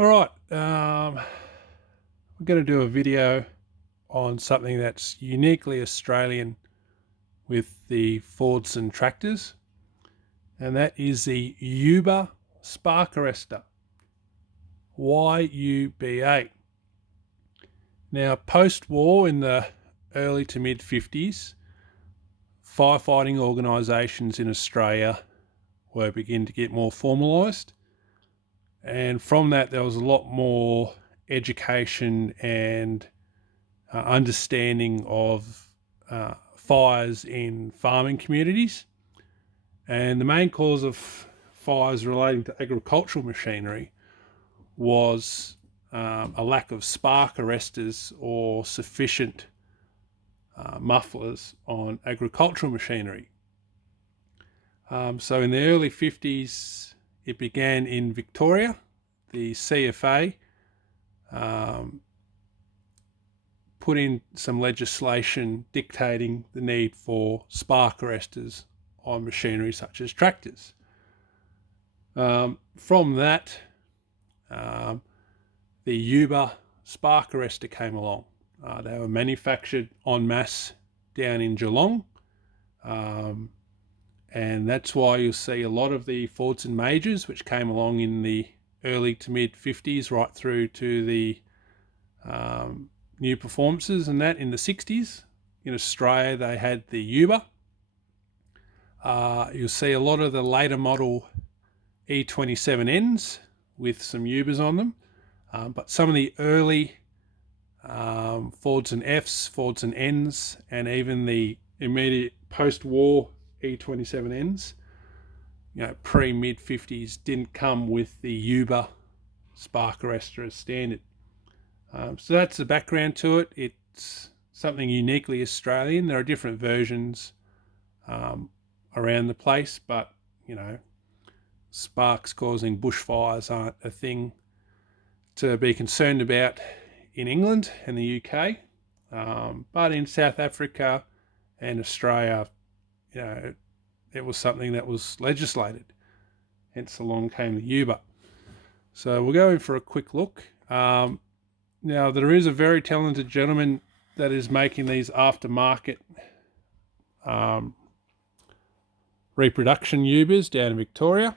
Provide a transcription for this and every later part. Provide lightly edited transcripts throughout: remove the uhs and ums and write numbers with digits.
All right, we're going to do a video on something that's uniquely Australian with the Fordson tractors, and that is the Yuba Spark Arrestor, YUBA. Now, post-war in the early to mid-50s, firefighting organisations in Australia were beginning to get more formalised. And from that, there was a lot more education and understanding of fires in farming communities. And the main cause of fires relating to agricultural machinery was a lack of spark arrestors or sufficient mufflers on agricultural machinery. So in the early 50s, it began in Victoria. The CFA put in some legislation dictating the need for spark arrestors on machinery such as tractors. From that, the Yuba Spark Arrestor came along. They were manufactured en masse down in Geelong. And that's why you'll see a lot of the Fordson majors, which came along in the early to mid 50s, right through to the new performances and that in the 60s. In Australia, they had the Yuba. You'll see a lot of the later model E27Ns with some Yubas on them. But some of the early Fordson Fs, Fordson Ns, and even the immediate post-war E27Ns, pre-mid 50s, didn't come with the Yuba Spark Arrestor as standard. So that's the background to it. It's something uniquely Australian. There are different versions around the place, but sparks causing bushfires aren't a thing to be concerned about in England and the UK, but in South Africa and Australia, it was something that was legislated. Hence along came the Yuba. So we'll go in for a quick look. Now, there is a very talented gentleman that is making these aftermarket reproduction Yubas down in Victoria.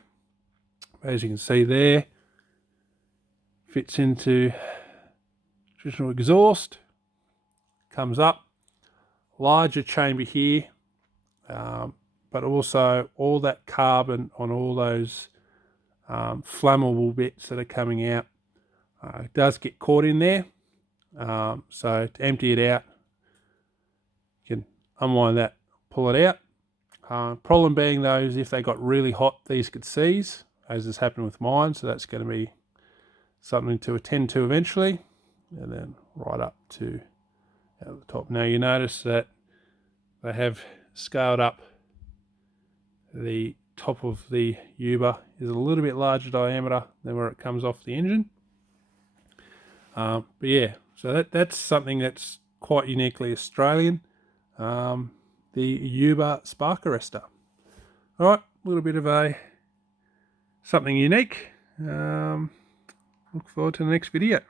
As you can see there, fits into traditional exhaust, comes up, larger chamber here, but also all that carbon on all those flammable bits that are coming out. It does get caught in there, so to empty it out, you can unwind that, pull it out. Problem being though is if they got really hot, these could seize, as has happened with mine, so that's going to be something to attend to eventually. And then right up to the top. Now you notice that they have scaled up the top of the Yuba is a little bit larger diameter than where it comes off the engine. But yeah, so that's something that's quite uniquely Australian. The Yuba Spark Arrestor. All right, a little bit of something unique. Look forward to the next video.